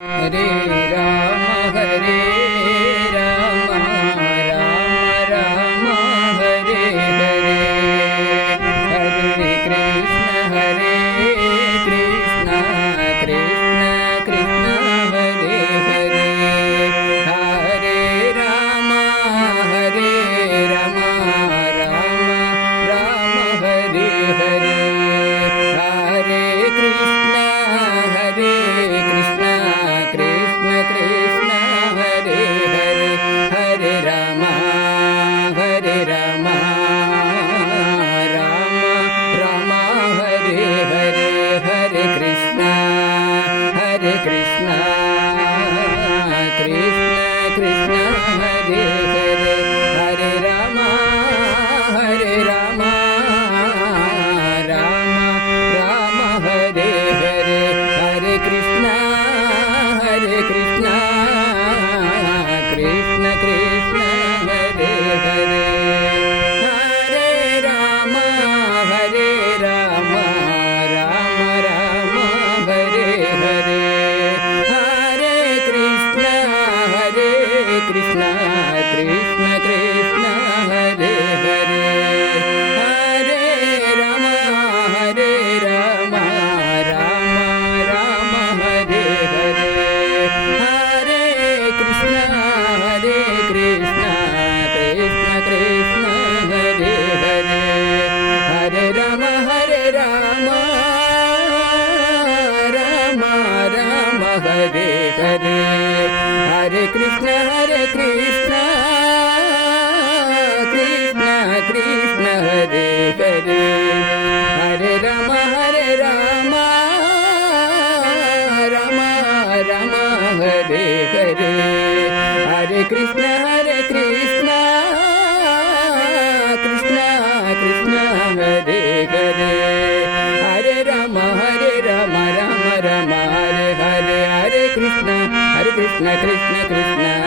Hare Ram Hare Ram Ram Ram Hare Hare Hare Krishna Krishna Krishna Hare Hare Hare Ram Ram Ram Hare Hare Hare Krishna Krishna Krishna Hare Hare Hare Ram Ram Ram Hare Hare Hare Krishna Krishna Krishna Hare Hare Hare Ram Ram Ram Hare Hare Hare Krishna Krishna Krishna Hare Hare Hare Ram Ram Ram Hare Hare Hare Krishna Krishna Krishna Hare Hare Hare Ram Ram Ram Hare Hare Hare Krishna Krishna Krishna Hare Hare Hare Ram Ram Hare Hare Hare Krishna Krishna Krishna Hare Hare Hare Ram Ram Hare Hare Hare Krishna Krishna Krishna Hare Hare Hare Ram Ram Ram Hare Hare Hare Krishna Krishna Krishna